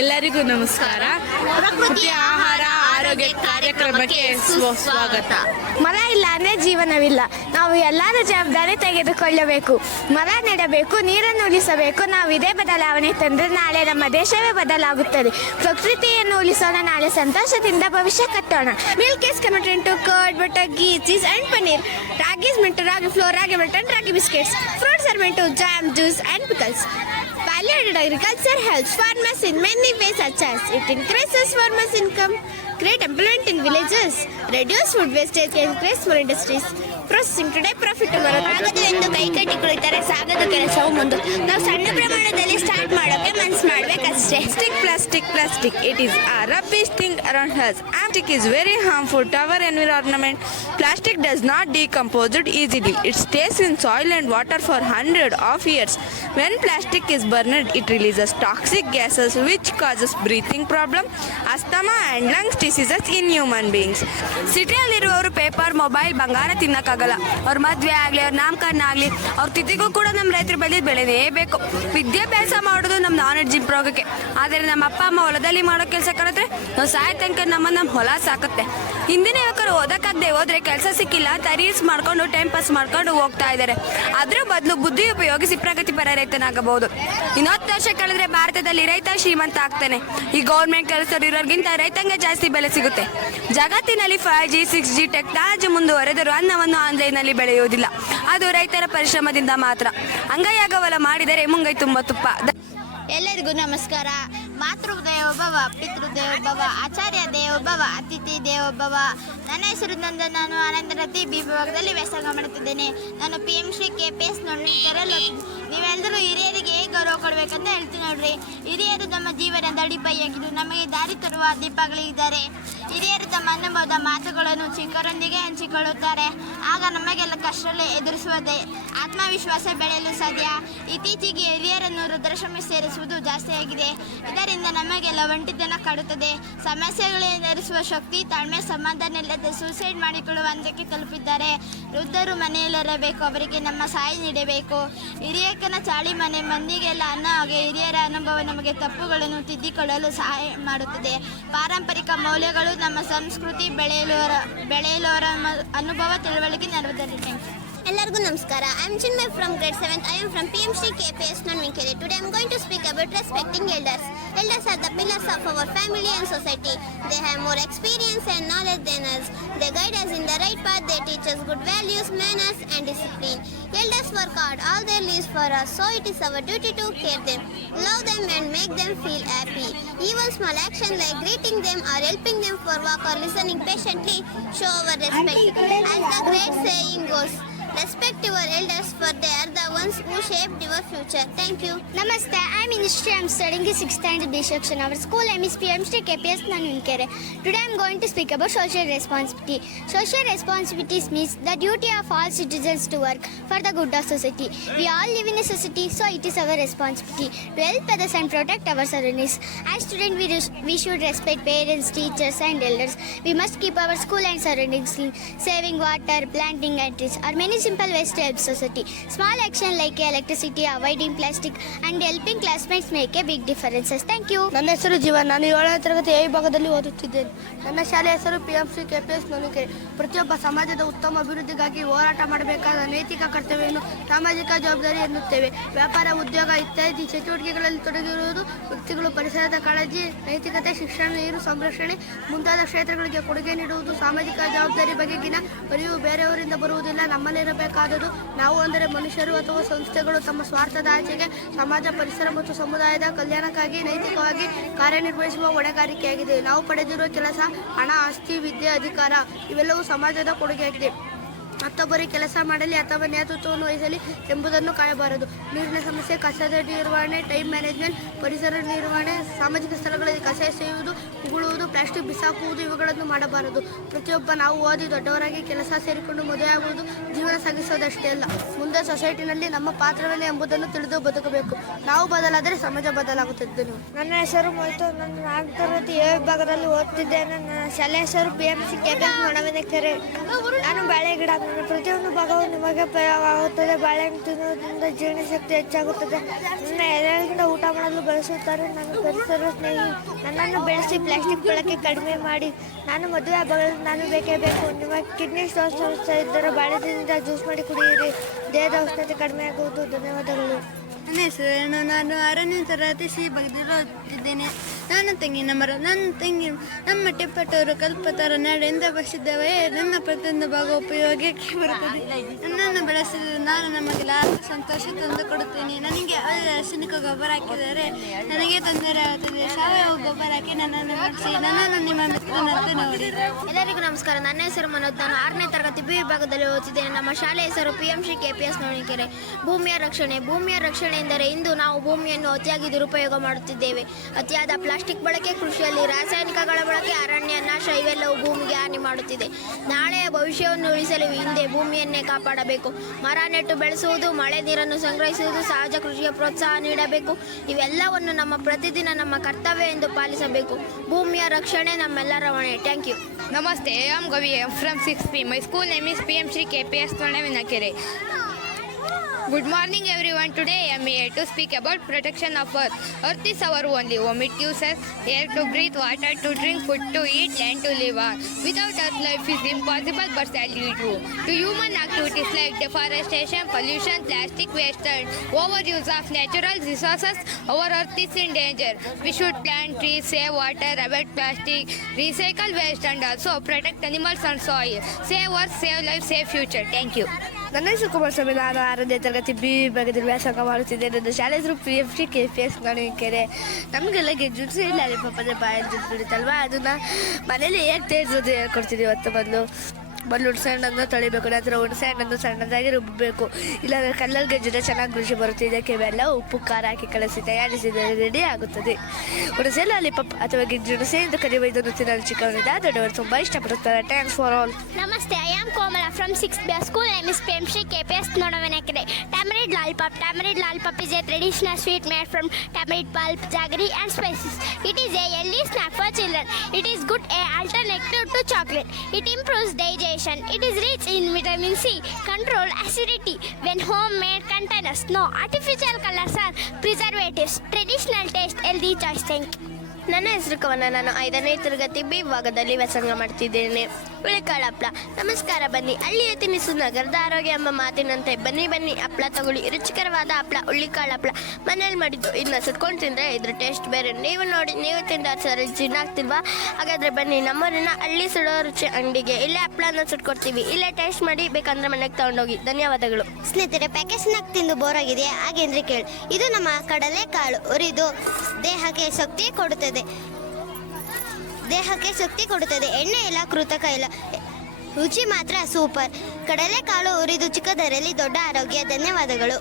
ಎಲ್ಲರಿಗೂ ನಮಸ್ಕಾರ. ಪ್ರಕೃತಿ ಆಹಾರ ಆರೋಗ್ಯ ಕಾರ್ಯಕ್ರಮಕ್ಕೆ ಸ್ವಾಗತ. ಮರ ಇಲ್ಲ ಅಂದರೆ ಜೀವನವಿಲ್ಲ. ನಾವು ಎಲ್ಲರೂ ಜವಾಬ್ದಾರಿ ತೆಗೆದುಕೊಳ್ಳಬೇಕು. ಮರ ನೆಡಬೇಕು, ನೀರನ್ನು ಉಳಿಸಬೇಕು. ನಾವು ಇದೇ ಬದಲಾವಣೆ ತಂದರೆ ನಾಳೆ ನಮ್ಮ ದೇಶವೇ ಬದಲಾಗುತ್ತದೆ. ಪ್ರಕೃತಿಯನ್ನು ಉಳಿಸೋಣ, ನಾಳೆ ಸಂತೋಷದಿಂದ ಭವಿಷ್ಯ ಕಟ್ಟೋಣ. Milk is converted to curd, butter, ghee, cheese and paneer. Ragi is meant to ragi flour, ragi malt and ragi biscuits. Fruits are meant to jam, juice and pickles. Value-added agriculture helps farmers in many ways, such as it increases farmers' income, create employment in villages, reduce food wastage, increase more industries. Processing today, profit tomorrow. ಆಗದು ಎಂದು ಕೈ ಕಟ್ಟಿ ಕುಳಿತರೆ ಸಾಗದ ಕೆಲಸವು ಮುಂದೆ. ನಾವು ಸಣ್ಣ ಪ್ರಮಾಣದಲ್ಲಿ start ಮಾಡೋಕೆ ಮನಸ್ಸು ಮಾಡಬೇಕಷ್ಟೇ. Plastic. It is a rubbish thing around us. Plastic is very harmful to our environment. Plastic does not decompose easily. It stays in soil and water for hundreds of years. When plastic is burned, it releases toxic gases which causes breathing problem, asthma and lungs diseases in human beings. ಸಿಟಿಯಲ್ಲಿರುವವರು paper, mobile, ಬಂಗಾರ ತಿನ್ನಕ್ಕಾಗಲ್ಲ. ಅವ್ರ ಮದುವೆ ಆಗಲಿ, ಅವ್ರ ನಾಮಕರಣ ಆಗಲಿ, ಅವ್ರ ತಿಥಿಗೂ ಕೂಡ ನಮ್ಮ ರೈತರ ಬೆಳೆದ ಬೆಳೆನೇ ಬೇಕು. ವಿದ್ಯಾಭ್ಯಾಸ ಮಾಡೋದು ನಮ್ಮ ನಾಲೆಡ್ಜ್ ಇಂಪ್ರೂವ್ ಆಗೋಕ್ಕೆ. ಆದರೆ ನಮ್ಮ ಅಪ್ಪ ಅಮ್ಮ ಹೊಲದಲ್ಲಿ ಮಾಡೋ ಕೆಲಸ ಕಲಿತ್ರೆ ನಾವು ಸಾಯ ತನಕ ನಮ್ಮ ಹೊಲ ಸಾಕುತ್ತೆ. ಹಿಂದಿನ ಯುವಕರು ಓದಕ್ಕಾಗದೆ ಹೋದ್ರೆ ಕೆಲಸ ಸಿಕ್ಕಿಲ್ಲ ಅಂತ ರೀಲ್ಸ್ ಮಾಡ್ಕೊಂಡು ಟೈಮ್ ಪಾಸ್ ಮಾಡ್ಕೊಂಡು ಹೋಗ್ತಾ ಇದ್ದಾರೆ. ಅದ್ರ ಬದಲು ಬುದ್ಧಿ ಉಪಯೋಗಿಸಿ ಪ್ರಗತಿಪರ ರೈತನಾಗಬಹುದು. 10 ವರ್ಷ ಕಳೆದ್ರೆ ಭಾರತದಲ್ಲಿ ರೈತ ಶ್ರೀಮಂತ ಆಗ್ತಾನೆ. ಈ ಗೌರ್ಮೆಂಟ್ ಕೆಲಸದವರು ಇರೋರ್ಗಿಂತ ರೈತಂಗೆ ಜಾಸ್ತಿ ಬೆಲೆ ಸಿಗುತ್ತೆ. ಜಗತ್ತಿನಲ್ಲಿ 5G 6G ಟೆಕ್ನಾಲಜಿ ಮುಂದುವರೆದರೂ ಅನ್ನವನ್ನು ಆನ್ಲೈನ್ನಲ್ಲಿ ಬೆಳೆಯುವುದಿಲ್ಲ. ಅದು ರೈತರ ಪರಿಶ್ರಮದಿಂದ ಮಾತ್ರ. ಅಂಗೈಯಾಗವಲ ಮಾಡಿದರೆ ಮುಂಗೈ ತುಂಬ ತುಪ್ಪ. ಎಲ್ಲರಿಗೂ ನಮಸ್ಕಾರ. ಮಾತೃ ದೇವೋಭವ, ಪಿತೃ ದೇವೋಭವ, ಆಚಾರ್ಯ ದೇವೋಭವ, ಅತಿಥಿ ದೇವೋಭವ. ನನ್ನ ಹೆಸರು ನಂದನ್. ನಾನು ಆನಂದರತಿ ಬಿ ವಿಭಾಗದಲ್ಲಿ ವ್ಯಾಸಂಗ ಮಾಡುತ್ತಿದ್ದೇನೆ. ನಾನು PMC KPS ನೋಡಿಕೆರೆಯಲ್ಲಿ. ನೀವೆಲ್ಲರೂ ಹಿರಿಯರಿಗೆ ಹೇಗೆ ಗೌರವ ಕೊಡಬೇಕಂತ ಹೇಳ್ತೀನಿ ನೋಡ್ರಿ. ಹಿರಿಯರು ನಮ್ಮ ಜೀವನದ ಅಡಿಪಾಯಾಗಿದ್ದು ನಮಗೆ ದಾರಿ ತರುವ ದೀಪಗಳಿದ್ದಾರೆ. ಹಿರಿಯರು ತಮ್ಮ ಅನುಭವದ ಮಾತುಗಳನ್ನು ಚಿಕ್ಕವರೊಂದಿಗೆ ಹಂಚಿಕೊಳ್ಳುತ್ತಾರೆ. ಆಗ ನಮಗೆಲ್ಲ ಕಷ್ಟದಲ್ಲಿ ಎದುರಿಸುವುದೇ ಆತ್ಮವಿಶ್ವಾಸ ಬೆಳೆಯಲು ಸಾಧ್ಯ. ಇತ್ತೀಚೆಗೆ ಹಿರಿಯರನ್ನು ವೃದ್ಧಾಶ್ರಮ ಸೇರಿಸುವುದು ಜಾಸ್ತಿಯಾಗಿದೆ. ಇದರಿಂದ ನಮಗೆಲ್ಲ ಒಂಟಿತನ ಕಾಡುತ್ತದೆ. ಸಮಸ್ಯೆಗಳನ್ನು ಎದುರಿಸುವ ಶಕ್ತಿ, ತಾಳ್ಮೆ, ಸಮಾಧಾನವಿಲ್ಲದೆ ಸೂಸೈಡ್ ಮಾಡಿಕೊಳ್ಳುವ ಹಂತಕ್ಕೆ ತಲುಪಿದ್ದಾರೆ. ವೃದ್ಧರು ಮನೆಯಲ್ಲಿರಬೇಕು, ಅವರಿಗೆ ನಮ್ಮ ಸಹಾಯ ನೀಡಬೇಕು. ಹಿರಿಯಕ್ಕನ ಚಾಳಿ ಮನೆ ಮಂದಿಗೆಲ್ಲ ಅನ್ನೋ ಹಾಗೆ ಹಿರಿಯರ ಅನುಭವ ನಮಗೆ ತಪ್ಪುಗಳನ್ನು ತಿದ್ದಿಕೊಳ್ಳಲು ಸಹಾಯ ಮಾಡುತ್ತದೆ. ಪಾರಂಪರಿಕ ಮೌಲ್ಯಗಳು ನಮ್ಮ ಸಂಸ್ಕೃತಿ ಬೆಳೆಯಲು ಅನುಭವ ತಿಳುವಳಿಕೆ ನೆರವೇರಿದೆ. ಎಲ್ಲರಿಗೂ ನಮಸ್ಕಾರ. I am Chinmay from grade 7th. I am from PMC KPS Nonvinkere. Today I am going to speak about respecting elders. Elders are the pillars of our family and society. They have more experience and knowledge than us. They guide us in the right path. They teach us good values, manners and discipline. Elders work hard all their lives for us, so it is our duty to care them, love them and make them feel happy. Even small action like greeting them or helping them for walk or listening patiently show our respect. As the great saying goes, respect your elders, for they are the ones who shaped your future. Thank you. Namaste. I am Inishri. I am studying the 6th standard B section. Our school name is PMC KPS Nonvinkere. Today I am going to speak about social responsibility. Social responsibility means the duty of all citizens to work for the good of society. We all live in a society, so it is our responsibility to help others and protect our surroundings. As students, we should respect parents, teachers and elders. We must keep our school and surroundings clean. Saving water, planting and trees are many simple ways to help society. Small action like electricity, avoiding plastic and helping classmates make a big differences. Thank you. ನನ್ನ ಹೆಸರು ಜೀವನ್. ನಾನು 7ನೇ ತರಗತಿ A ವಿಭಾಗದಲ್ಲಿ ಓದುತ್ತಿದ್ದೇನೆ. ನನ್ನ ಶಾಲೆಯ ಹೆಸರು PMC KPS ನೊನ್ವಿಕೆರೆ. ಪ್ರತಿಯೊಬ್ಬ ಸಮಾಜದ ಉತ್ತಮ ಅಭಿವೃದ್ಧಿಗಾಗಿ ಹೋರಾಟ ಮಾಡಬೇಕಾದ ನೈತಿಕ ಕರ್ತವ್ಯವನ್ನು ಸಾಮಾಜಿಕ ಜವಾಬ್ದಾರಿ ಎನ್ನುತ್ತೇವೆ. ವ್ಯಾಪಾರ, ಉದ್ಯೋಗ ಇತ್ಯಾದಿ ಚಟುವಟಿಕೆಗಳಲ್ಲಿ ತೊಡಗಿರುವುದು ವ್ಯಕ್ತಿಗಳು ಪರಿಸರದ ಕಾಳಜಿ, ನೈತಿಕತೆ, ಶಿಕ್ಷಣ, ನೀರು ಸಂರಕ್ಷಣೆ ಮುಂತಾದ ಕ್ಷೇತ್ರಗಳಿಗೆ ಕೊಡುಗೆ ನೀಡುವುದು ಸಾಮಾಜಿಕ ಜವಾಬ್ದಾರಿ ಬಗೆಗಿನ ಅರಿವು ಬೇರೆಯವರಿಂದ ಬರುವುದಿಲ್ಲ. ನಮ್ಮಲ್ಲಿರಬೇಕಾದುದು ನಾವು ಅಂದರೆ ಮನುಷ್ಯರು ಅಥವಾ ಸಂಸ್ಥೆಗಳು ತಮ್ಮ ಸ್ವಾರ್ಥದ ಆಚೆಗೆ ಸಮಾಜ, ಪರಿಸರ ಮತ್ತು ಸಮುದಾಯದ ಕಲ್ಯಾಣಕ್ಕಾಗಿ ನೈತಿಕವಾಗಿ ಕಾರ್ಯನಿರ್ವಹಿಸುವ ಹೊಣೆಗಾರಿಕೆಯಾಗಿದೆ. ನಾವು ಪಡೆದಿರುವ ಕೆಲಸ, ಹಣ, ಆಸ್ತಿ, ವಿದ್ಯೆ, ಅಧಿಕಾರ ಇವೆಲ್ಲವೂ ಸಮಾಜದ ಕೊಡುಗೆಯಾಗಿದೆ. ಮತ್ತೊಬ್ಬರಿಗೆ ಕೆಲಸ ಮಾಡಲಿ ಅಥವಾ ನೇತೃತ್ವವನ್ನು ವಹಿಸಲಿ ಎಂಬುದನ್ನು ಕಾಯಬಾರದು. ನೀರಿನ ಸಮಸ್ಯೆ, ಕಸದ ನಿರ್ವಹಣೆ, ಟೈಮ್ ಮ್ಯಾನೇಜ್ಮೆಂಟ್, ಪರಿಸರ ನಿರ್ವಹಣೆ, ಸಾಮಾಜಿಕ ಸ್ಥಳಗಳಲ್ಲಿ ಕಸ ಎಸೆಯುವುದು, ಉಗುಳುವುದು, ಪ್ಲಾಸ್ಟಿಕ್ ಬಿಸಾಕುವುದು ಇವುಗಳನ್ನು ಮಾಡಬಾರದು. ಪ್ರತಿಯೊಬ್ಬ ನಾವು ಓದಿ ದೊಡ್ಡವರಾಗಿ ಕೆಲಸ ಸೇರಿಕೊಂಡು ಮದುವೆಯಾಗುವುದು ಜೀವನ ಸಾಗಿಸೋದಷ್ಟೇ ಅಲ್ಲ, ಮುಂದೆ ಸೊಸೈಟಿನಲ್ಲಿ ನಮ್ಮ ಪಾತ್ರವೇನು ಎಂಬುದನ್ನು ತಿಳಿದು ಬದುಕಬೇಕು. ನಾವು ಬದಲಾದರೆ ಸಮಾಜ ಬದಲಾಗುತ್ತದೆ. ನನ್ನ ಹೆಸರು ಮೊಯ್ತು. ನಾನು 4ನೇ ತರಗತಿ A ವಿಭಾಗದಲ್ಲಿ ಓದ್ತಿದ್ದೇನೆ. ನನ್ನ ಶಾಲೆ ಹೆಸರು PMC KPS ನೊನ್ವಿಕೆರೆ. ನಾನು ಬಾಳೆ ಗಿಡ ಪ್ರತಿಯೊಂದು ಭಾಗವು ನಿಮಗೆ ಉಪಯೋಗವಾಗುತ್ತದೆ. ಬಾಳೆಹಣ್ಣು ತಿನ್ನುವುದರಿಂದ ಜೀರ್ಣಶಕ್ತಿ ಹೆಚ್ಚಾಗುತ್ತದೆ. ನನ್ನ ಎಲೆಗಳಿಂದ ಊಟ ಮಾಡಲು ಬಳಸುತ್ತಾರೆ. ನಾನು ಪರಿಸರ ಸ್ನೇಹಿ. ನನ್ನನ್ನು ಬೆಳೆಸಿ ಪ್ಲಾಸ್ಟಿಕ್ ಬಳಕೆ ಕಡಿಮೆ ಮಾಡಿ. ನಾನು ಮದುವೆ ಆಗಲು ನಾನು ಬೇಕೇ ಬೇಕು. ನಿಮ್ಮ ಕಿಡ್ನಿ ಸ್ಟೋನ್ ಸಮಸ್ಯೆ ಇದ್ದರೆ ಬಾಳೆದಿಂದ ಜ್ಯೂಸ್ ಮಾಡಿ ಕುಡಿಯಿರಿ. ದೇಹದ ಉಷ್ಣತೆ ಕಡಿಮೆ ಆಗುವುದು. ಧನ್ಯವಾದಗಳು. ನನ್ನ ಹೆಸರು ನಾನು 6ನೇ ತರಗತಿ ಸಿ ಬಗ್ದಿರೋ ಓದುತ್ತಿದ್ದೇನೆ. ನಾನು ತೆಂಗಿನ ಮರ. ನಮ್ಮ ಟಿಪ್ಪಟೂರು ಕಲ್ಪತರ ನಾಡೆಂದು ಬಸಿದ್ದೇವೆ. ನನ್ನ ಪ್ರತಿಯೊಂದು ಭಾಗ ಉಪಯೋಗಕ್ಕೆ ಬರುತ್ತದೆ. ನನ್ನನ್ನು ಬೆಳೆಸಿದರೆ ನಾನು ನಮಗೆ ಲಾಭ ಸಂತೋಷ ತಂದು ಕೊಡುತ್ತೇನೆ. ನನಗೆ ರಾಸಾಯನಿಕ ಗೊಬ್ಬರ ಹಾಕಿದರೆ ನನಗೆ ತೊಂದರೆ ಆಗುತ್ತದೆ. ಸಾವಯವ ಗೊಬ್ಬರ ಹಾಕಿ ನನ್ನನ್ನು ಬೆಳೆಸಿ. ನನ್ನನ್ನು ನಿಮ್ಮ ಮಿತ್ರನಂತೆ ನೋಡಿ. ಎಲ್ಲರಿಗೂ ನಮಸ್ಕಾರ. ನನ್ನ ಹೆಸರು ಮನೋಜ್. ನಾನು 6ನೇ ತರಗತಿ ಬಿ ವಿಭಾಗದಲ್ಲಿ ಓದುತ್ತಿದ್ದೇನೆ. ನಮ್ಮ ಶಾಲೆಯ ಹೆಸರು PMC KPS ನೋಣಿಕೆರೆ. ಭೂಮಿಯ ರಕ್ಷಣೆ ಎಂದರೆ ಇಂದು ನಾವು ಭೂಮಿಯನ್ನು ಅತಿಯಾಗಿ ದುರುಪಯೋಗ ಮಾಡುತ್ತಿದ್ದೇವೆ. ಅತಿಯಾದ ಪ್ಲಾಸ್ಟಿಕ್ ಬಳಕೆ, ಕೃಷಿಯಲ್ಲಿ ರಾಸಾಯನಿಕಗಳ ಬಳಕೆ, ಅರಣ್ಯ ನಾಶ ಇವೆಲ್ಲವೂ ಭೂಮಿಗೆ ಹಾನಿ ಮಾಡುತ್ತಿದೆ. ನಾಳೆಯ ಭವಿಷ್ಯವನ್ನು ಉಳಿಸಲು ಹಿಂದೆ ಭೂಮಿಯನ್ನೇ ಕಾಪಾಡಬೇಕು. ಮರ ನೆಟ್ಟು ಬೆಳೆಸುವುದು, ಮಳೆ ನೀರನ್ನು ಸಂಗ್ರಹಿಸುವುದು, ಸಹಜ ಕೃಷಿಗೆ ಪ್ರೋತ್ಸಾಹ ನೀಡಬೇಕು. ಇವೆಲ್ಲವನ್ನು ಪ್ರತಿದಿನ ನಮ್ಮ ಕರ್ತವ್ಯ ಎಂದು ಪಾಲಿಸಬೇಕು. ಭೂಮಿಯ ರಕ್ಷಣೆ ನಮ್ಮೆಲ್ಲರ ಹೊಣೆ. Thank you. Namaste, I am Gavi. I am from 6th P. My school name is PMC KPS Tonnavinakere. Good morning everyone. Today I am here to speak about protection of Earth. Earth is our only home. It gives us air to breathe, water to drink, food to eat, land to live on. Without Earth, life is impossible but sadly true. To human activities like deforestation, pollution, plastic waste and overuse of natural resources, our Earth is in danger. We should plant trees, save water, avoid plastic, recycle waste and also protect animals and soil. Save Earth, save life, save future. Thank you. ನನ್ನ ಹೆಸರು ಕುಮಾರಸ್ವಾಮಿ. ನಾನು 6ನೇ ತರಗತಿ B ವಿಭಾಗದಲ್ಲಿ ವ್ಯಾಸಂಗ ಮಾಡುತ್ತಿದ್ದೇನೆ. ನನ್ನ ಶಾಲೆ ಹೆಸರು PMC KPS ನೋಣಿಕೆರೆ. ನಮಗೆಲ್ಲ ಗೆಜ್ಜುಡ್ಸಿ ಲಾಲಿಪಾಪ್ ಅಂದರೆ ಬಾಯಲ್ಲಿ ಜ್ಯೂಸ್ ಬಿಡುತ್ತಲ್ವ, ಅದನ್ನು ಮನೇಲಿ ಹೇಗೆ ತೇರ್ಸೋದು ಹೇಳ್ಕೊಡ್ತೀನಿ. ಇವತ್ತು ಮೊದಲು ಹುಣಸೆ ಹಣ್ಣನ್ನು ತೊಳಿಬೇಕು. ನಂತರ ಹುಣಸೆ ಹಣ್ಣನ್ನು ಸಣ್ಣದಾಗಿ ರುಬ್ಬಬೇಕು. ಇಲ್ಲಾಂದರೆ ಕಲ್ಲಲ್ಲಿ ಗೆಜ್ಜುದ್ರೆ ಚೆನ್ನಾಗಿ ರುಚಿ ಬರುತ್ತೆ. ಇದಕ್ಕೆ ಬೆಲ್ಲ, ಉಪ್ಪು, ಖಾರ ಹಾಕಿ ಕಲಸಿ ತಯಾರಿಸಿದರೆ ರೆಡಿ ಆಗುತ್ತದೆ. ಹುಣಸೆ ಲಾಲಿಪಾಪ್ ಅಥವಾ ಗೆಜ್ಜುಣಸೆ ಎಂದು ಕರೆಯುವ ಇದನ್ನು ತಿನ್ನಲು ಚಿಕ್ಕವರಿಂದ ದೊಡ್ಡವರು ತುಂಬ ಇಷ್ಟಪಡುತ್ತಾರೆ. Thanks for all. Namaste, I am Komala from 6th B. School name is PMC KPS Nonavanakere. Tamarind lollipop. Tamarind lollipop is a traditional sweet made from tamarind pulp, jaggery and spices. It is a healthy snack for children. It is good alternative to chocolate. It improves digestion. It is rich in vitamin C. Control acidity when homemade containers. No artificial colors or preservatives. Traditional taste, healthy choice. Thank you. ನನ್ನ ಹೆಸರು ಕವನ. ನಾನು 5ನೇ ತರಗತಿ B ವಿಭಾಗದಲ್ಲಿ ವ್ಯಾಸಂಗ ಮಾಡ್ತಿದ್ದೇನೆ. ಹುಳಿಕಾಳು ಹಪ್ಪಳ. ನಮಸ್ಕಾರ. ಬನ್ನಿ ಹಳ್ಳಿಯ ತಿನಿಸು ನಗರದ ಆರೋಗ್ಯ ಎಂಬ ಮಾತಿನಂತೆ ಬನ್ನಿ ಹಪ್ಪಳ ತಗೊಳ್ಳಿ. ರುಚಿಕರವಾದ ಹಪ್ಪಳ, ಹುಳಿಕಾಳು ಹಪ್ಪಳ ಮನೇಲಿ ಮಾಡಿದ್ದು. ಇದನ್ನ ಸುಟ್ಕೊಂಡು ತಿಂದರೆ ಇದ್ರ ಟೇಸ್ಟ್ ಬೇರೆ. ನೀವು ನೋಡಿ, ನೀವು ತಿಂದ ಸರಿ ಜಿನ್ನಾಗ್ತಿಲ್ವಾ? ಹಾಗಾದರೆ ಬನ್ನಿ ನಮ್ಮೂರಿನ ಹಳ್ಳಿ ಸುಡೋ ರುಚಿ ಅಂಗಡಿಗೆ. ಇಲ್ಲೇ ಹಪ್ಪಳನ ಸುಟ್ಕೊಡ್ತೀವಿ. ಇಲ್ಲೇ ಟೇಸ್ಟ್ ಮಾಡಿ, ಬೇಕಂದ್ರೆ ಮನೆಗೆ ತಗೊಂಡೋಗಿ. ಧನ್ಯವಾದಗಳು. ಸ್ನೇಹಿತರೆ, ಪ್ಯಾಕೆಟ್ ಸ್ನಾಕ್ ತಿಂದು ಬೋರ್ ಆಗಿದೆ ಹಾಗೆಂದ್ರೆ ಕೇಳಿ. ಇದು ನಮ್ಮ ಕಡಲೆಕಾಳು. ಉರಿದು ದೇಹಕ್ಕೆ ಶಕ್ತಿ ಕೊಡುತ್ತದೆ. ಎಣ್ಣೆ ಇಲ್ಲ, ಕೃತಕ ಇಲ್ಲ, ರುಚಿ ಮಾತ್ರ ಸೂಪರ್. ಕಡಲೆಕಾಳು ಉರಿದು ಚಿಕ್ಕದರಲ್ಲಿ ದೊಡ್ಡ ಆರೋಗ್ಯ. ಧನ್ಯವಾದಗಳು.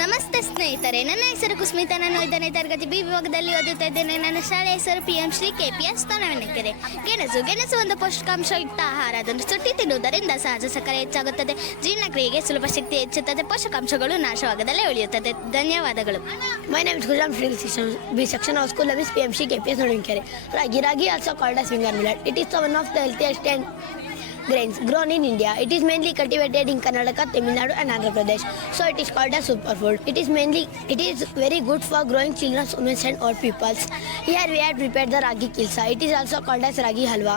ನಮಸ್ತೆ ಸ್ನೇಹಿತರೆ, ನನ್ನ ಹೆಸರು ಕುಸ್ಮಿತಾ. ನಾನು 5ನೇ ತರಗತಿ ಬಿ ವಿಭಾಗದಲ್ಲಿ ಓದುತ್ತಾ ಇದ್ದೇನೆ. ನನ್ನ ಶಾಲೆಯ ಹೆಸರು PMC KPS tonnavinakere. ಗೆಣಸು ಒಂದು ಪೌಷ್ಟಿಕಾಂಶಯುಕ್ತ ಆಹಾರ. ಅದನ್ನು ಸುಟ್ಟಿ ತಿನ್ನುವುದರಿಂದ ಸಹಜ ಸಕ್ಕರೆ ಹೆಚ್ಚಾಗುತ್ತದೆ. ಜೀರ್ಣಕ್ರಿಯೆಗೆ ಸುಲಭ ಶಕ್ತಿ ಹೆಚ್ಚುತ್ತದೆ. ಪೋಷಕಾಂಶಗಳು ನಾಶವಾಗದಲ್ಲೇ ಉಳಿಯುತ್ತದೆ. ಧನ್ಯವಾದಗಳು. My name is Gujam Shri B section of school name is PMC KPS Nonavanakere. Ragi also called as finger millet. It is one of the healthiest and grains grown in India. It is mainly cultivated in Karnataka, Tamil Nadu and Andhra Pradesh. So it is called as superfood. It is very good for growing children, women and old peoples. Here we have prepared the ragi kilsa. It is also called as ragi halwa.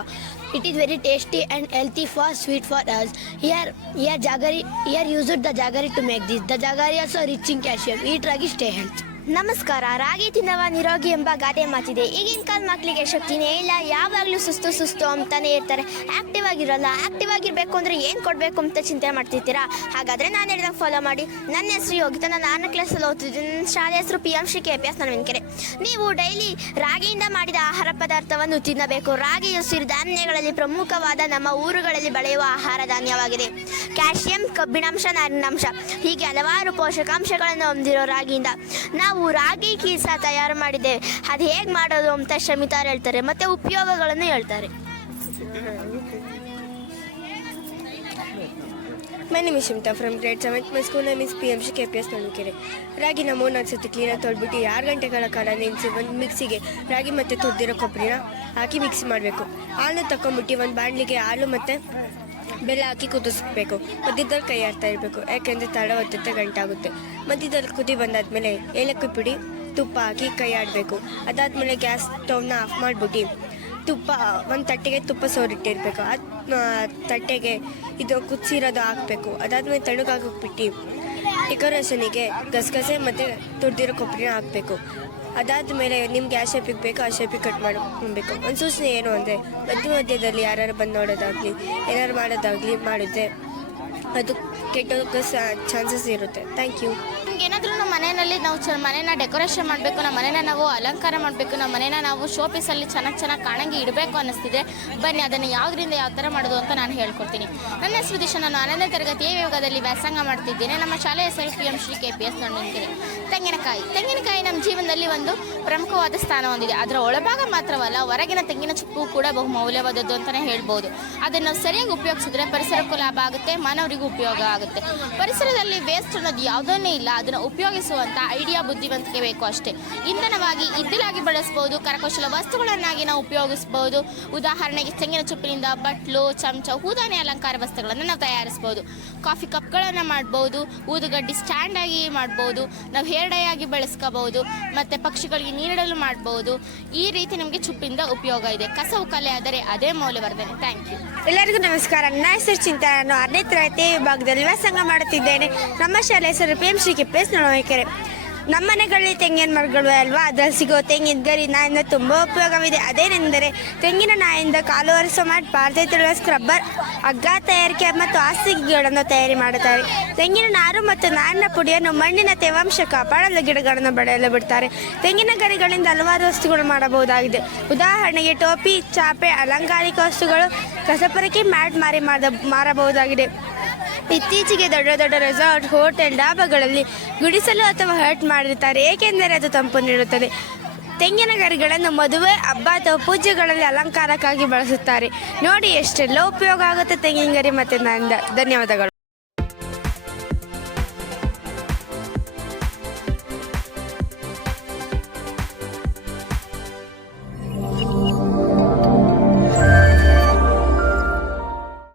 It is very tasty and healthy for sweet for us. Here used the jaggery to make this. The jaggery also rich in calcium. Eat ragi, stay healthy. ನಮಸ್ಕಾರ. ರಾಗಿ ತಿನ್ನವ ನಿರೋಗಿ ಎಂಬ ಗಾದೆ ಮಾತಿದೆ. ಈಗಿನ ಕಾಲ ಮಕ್ಕಳಿಗೆ ಶಕ್ತಿನೇ ಇಲ್ಲ. ಯಾವಾಗಲೂ ಸುಸ್ತು ಅಂತಾನೆ ಇರ್ತಾರೆ. ಆಕ್ಟಿವ್ ಆಗಿರಲ್ಲ. ಆಕ್ಟಿವ್ ಆಗಿರಬೇಕು ಅಂದರೆ ಏನು ಕೊಡಬೇಕು ಅಂತ ಚಿಂತೆ ಮಾಡ್ತಿರ್ತೀರಾ? ಹಾಗಾದರೆ ನಾನು ಹೇಳಿದಾಗ ಫಾಲೋ ಮಾಡಿ. ನನ್ನ ಹೆಸರು ಯೋಗಿತಾ. ನಾನು 4ನೇ ಕ್ಲಾಸಲ್ಲಿ ಓದ್ತಿದ್ದೀನಿ. ನನ್ನ ಶಾಲೆ ಹೆಸರು PMC KPS tonnavinakere. ನೀವು ಡೈಲಿ ರಾಗಿಯಿಂದ ಮಾಡಿದ ಆಹಾರ ಪದಾರ್ಥವನ್ನು ತಿನ್ನಬೇಕು. ರಾಗಿಯು ಸಿರಿಧಾನ್ಯಗಳಲ್ಲಿ ಪ್ರಮುಖವಾದ ನಮ್ಮ ಊರುಗಳಲ್ಲಿ ಬೆಳೆಯುವ ಆಹಾರ ಧಾನ್ಯವಾಗಿದೆ. ಕ್ಯಾಲ್ಸಿಯಂ, ಕಬ್ಬಿಣಾಂಶ, ನಾರಿನಾಂಶ ಹೀಗೆ ಹಲವಾರು ಪೋಷಕಾಂಶಗಳನ್ನು ಹೊಂದಿರೋ ರಾಗಿಯಿಂದ ನಾವು ರಾಗಿ ಕೀಸ ತಯಾರು ಮಾಡಿದ್ದೇವೆ. ಅದು ಹೇಗೆ ಮಾಡೋದು ಅಂತ ಶಮಿತಾರ್ ಹೇಳ್ತಾರೆ, ಮತ್ತೆ ಉಪಯೋಗಗಳನ್ನು ಹೇಳ್ತಾರೆ. My name is Shimta from grade 7th. My school name is PMC KPS ನಡುಕೆರೆ. ರಾಗಿನ 3-4 ಸತಿ ಕ್ಲೀನಾಗಿ ತೊಳ್ಬಿಟ್ಟು 6 ಗಂಟೆಗಳ ಕಾಲ ನೆನೆಸಿ ಒಂದು ಮಿಕ್ಸಿಗೆ ರಾಗಿ ಮತ್ತು ತುರಿದಿರೋ ಕೊಬ್ಬರಿನ ಹಾಕಿ ಮಿಕ್ಸ್ ಮಾಡಬೇಕು. ಹಾಲನ್ನ ತಗೊಂಡ್ಬಿಟ್ಟು ಒಂದು ಬಾಣಲಿಗೆ ಹಾಲು ಮತ್ತು ಬೆಲ್ಲ ಹಾಕಿ ಕುದಿಸ್ಬೇಕು. ಮಧ್ಯದಲ್ಲಿ ಕೈ ಆಡ್ತಾ ಇರಬೇಕು, ಯಾಕೆಂದರೆ ತಡ ಹೊತ್ತುತ್ತೆ ಗಂಟಾಗುತ್ತೆ. ಮಧ್ಯದಲ್ಲಿ ಕುದಿ ಬಂದಾದಮೇಲೆ ಏಲಕ್ಕಿ ಪುಡಿ ತುಪ್ಪ ಹಾಕಿ ಕೈ ಆಡಬೇಕು. ಅದಾದಮೇಲೆ ಗ್ಯಾಸ್ ಸ್ಟವ್ನ ಆಫ್ ಮಾಡಿಬಿಟ್ಟು ತುಪ್ಪ ಒಂದು ತಟ್ಟೆಗೆ ತುಪ್ಪ ಸೋರಿಟ್ಟಿರಬೇಕು. ಆ ತಟ್ಟೆಗೆ ಇದು ಕುದಿಸಿರೋದು ಹಾಕಬೇಕು. ಅದಾದಮೇಲೆ ತಣ್ಣಗಾಗೋಗ್ಬಿಟ್ಟು ಡೆಕೋರೇಷನಿಗೆ ಗಸಗಸೆ ಮತ್ತು ತುರಿದಿರೋ ಕೊಬ್ಬರಿನ ಹಾಕಬೇಕು. ಅದಾದಮೇಲೆ ನಿಮ್ಗೆ ಯಾವ ಶೇಪಿಗೆ ಬೇಕೋ ಆ ಶೇಪಿಗೆ ಕಟ್ ಮಾಡ್ಕೊಬೇಕು. ಒಂದು ಸೂಚನೆ ಏನು ಅಂದರೆ ಮಧ್ಯದಲ್ಲಿ ಯಾರು ಬಂದು ನೋಡೋದಾಗಲಿ ಏನಾರು ಮಾಡೋದಾಗಲಿ ಮಾಡಿದ್ರೆ ಅದು ಕೆಟ್ಟೋಗೋ ಚಾನ್ಸಸ್ ಇರುತ್ತೆ. Thank you. ಏನಾದರೂ ನಮ್ಮ ಮನೆಯಲ್ಲಿ ನಾವು ಮನೇನ ಡೆಕೋರೇಷನ್ ಮಾಡಬೇಕು, ನಮ್ಮ ಮನೇನ ನಾವು ಅಲಂಕಾರ ಮಾಡಬೇಕು, ನಮ್ಮ ಮನೇನ ನಾವು ಶೋ ಪೀಸಲ್ಲಿ ಚೆನ್ನಾಗಿ ಕಾಣಂಗೆ ಇಡಬೇಕು ಅನ್ನಿಸ್ತಿದೆ. ಬನ್ನಿ ಅದನ್ನು ಯಾವುದರಿಂದ ಯಾವ ಥರ ಮಾಡೋದು ಅಂತ ನಾನು ಹೇಳ್ಕೊಡ್ತೀನಿ. ನನ್ನ ಹೆಸರು ದಿಶಾ, ನಾನು 11ನೇ ತರಗತಿ ಎ ವಿಭಾಗದಲ್ಲಿ ವ್ಯಾಸಂಗ ಮಾಡ್ತಿದ್ದೇನೆ. ನಮ್ಮ ಶಾಲೆಯ ಹೆಸರು PMC KPS ನಡುಕೆರೆ. ತೆಂಗಿನಕಾಯಿ ನಮ್ಮ ಜೀವನದಲ್ಲಿ ಒಂದು ಪ್ರಮುಖವಾದ ಸ್ಥಾನ ಹೊಂದಿದೆ. ಅದರ ಒಳಭಾಗ ಮಾತ್ರವಲ್ಲ, ಹೊರಗಿನ ತೆಂಗಿನ ಚಿಪ್ಪು ಕೂಡ ಬಹು ಮೌಲ್ಯವಾದದ್ದು ಅಂತಲೇ ಹೇಳ್ಬೋದು. ಅದನ್ನು ನಾವು ಸರಿಯಾಗಿ ಉಪಯೋಗಿಸಿದ್ರೆ ಪರಿಸರಕ್ಕೂ ಲಾಭ ಆಗುತ್ತೆ, ಮಾನವರಿಗೂ ಉಪಯೋಗ ಆಗುತ್ತೆ. ಪರಿಸರದಲ್ಲಿ ವೇಸ್ಟ್ ಅನ್ನೋದು ಯಾವುದನ್ನೇ ಇಲ್ಲ, ಅದನ್ನು ಉಪಯೋಗಿಸುವಂಥ ಐಡಿಯಾ ಬುದ್ಧಿವಂತಿಕೆ ಬೇಕು ಅಷ್ಟೇ. ಇಂಧನವಾಗಿ ಇದ್ದಿಲಾಗಿ ಬಳಸ್ಬೋದು, ಕರಕೌಶಲ ವಸ್ತುಗಳನ್ನಾಗಿ ನಾವು ಉಪಯೋಗಿಸ್ಬೋದು. ಉದಾಹರಣೆಗೆ ತೆಂಗಿನ ಚಿಪ್ಪಿನಿಂದ ಬಟ್ಲು, ಚಮಚ, ಹೂದಾನಿ ಅಲಂಕಾರ ವಸ್ತುಗಳನ್ನು ನಾವು ತಯಾರಿಸ್ಬೋದು. ಕಾಫಿ ಕಪ್ಗಳನ್ನು ಮಾಡ್ಬೋದು, ಊದುಗಡ್ಡಿ ಸ್ಟ್ಯಾಂಡಾಗಿ ಮಾಡ್ಬೋದು, ನಾವು ಹೇರ್ ಡೈ ಆಗಿ ಬಳಸ್ಕೋಬೋದು, ಮತ್ತು ಪಕ್ಷಿಗಳಿಗೆ ನೀರಿಡಲು ಮಾಡ್ಬೋದು. ಈ ರೀತಿ ನಮಗೆ ಚಿಪ್ಪಿಂದ ಉಪಯೋಗ ಇದೆ. ಕಸವು ಕಲೆ ಆದರೆ ಅದೇ ಮೌಲ್ಯವರ್ಧನೆ. Thank you. ಎಲ್ಲರಿಗೂ ನಮಸ್ಕಾರ. ನನ್ನ ಹೆಸರು ಚಿಂತ. ನಾನು 6ನೇ ತರಗತಿ ವಿಭಾಗದಲ್ಲಿ ವ್ಯಾಸಂಗ ಮಾಡುತ್ತಿದ್ದೇನೆ. ನಮ್ಮ ಶಾಲೆ ಹೆಸರು PMC KPS ನಡುಕೆರೆ. ನಮ್ಮ ಮನೆಗಳಲ್ಲಿ ತೆಂಗಿನ ಮರಗಳು ಅಲ್ವಾ, ಅದರಲ್ಲಿ ಸಿಗೋ ತೆಂಗಿನ ಗರಿ ನಾಯಿಂದ ತುಂಬ ಉಪಯೋಗವಿದೆ. ಅದೇನೆಂದರೆ ತೆಂಗಿನ ನಾಯಿಂದ ಕಾಲು ಒರೆಸೋ ಮಾಡಿ ಪಾರದರ್ಶಕ ಸ್ಕ್ರಬ್ಬರ್, ಹಗ್ಗ ತಯಾರಿಕೆ ಮತ್ತು ಹಾಸಿಗೆಗಳನ್ನು ತಯಾರಿ ಮಾಡುತ್ತಾರೆ. ತೆಂಗಿನ ನಾರು ಮತ್ತು ನಾರಿನ ಪುಡಿಯನ್ನು ಮಣ್ಣಿನ ತೇವಾಂಶ ಕಾಪಾಡಲು ಗಿಡಗಳನ್ನು ಬೆಳೆಯಲು ಬಿಡ್ತಾರೆ. ತೆಂಗಿನ ಗರಿಗಳಿಂದ ಹಲವಾರು ವಸ್ತುಗಳು ಮಾಡಬಹುದಾಗಿದೆ. ಉದಾಹರಣೆಗೆ ಟೋಪಿ, ಚಾಪೆ, ಅಲಂಕಾರಿಕ ವಸ್ತುಗಳು, ಕಸಪರಕೆ, ಮ್ಯಾಟ್ ಮಾರಬಹುದಾಗಿದೆ. ಇತ್ತೀಚೆಗೆ ದೊಡ್ಡ ರೆಸಾರ್ಟ್, ಹೋಟೆಲ್, ಡಾಬಾಗಳಲ್ಲಿ ಗುಡಿಸಲು ಅಥವಾ ಹಟ್ ಮಾಡಿರುತ್ತಾರೆ, ಏಕೆಂದರೆ ಅದು ತಂಪು ನೀಡುತ್ತದೆ. ತೆಂಗಿನ ಗರಿಗಳನ್ನು ಮದುವೆ, ಹಬ್ಬ ಅಥವಾ ಪೂಜೆಗಳಲ್ಲಿ ಅಲಂಕಾರಕ್ಕಾಗಿ ಬಳಸುತ್ತಾರೆ. ನೋಡಿ ಎಷ್ಟೆಲ್ಲ ಉಪಯೋಗ ಆಗುತ್ತೆ ತೆಂಗಿನ ಗರಿ ಮತ್ತು ನಾರಿಂದ. ಧನ್ಯವಾದಗಳು.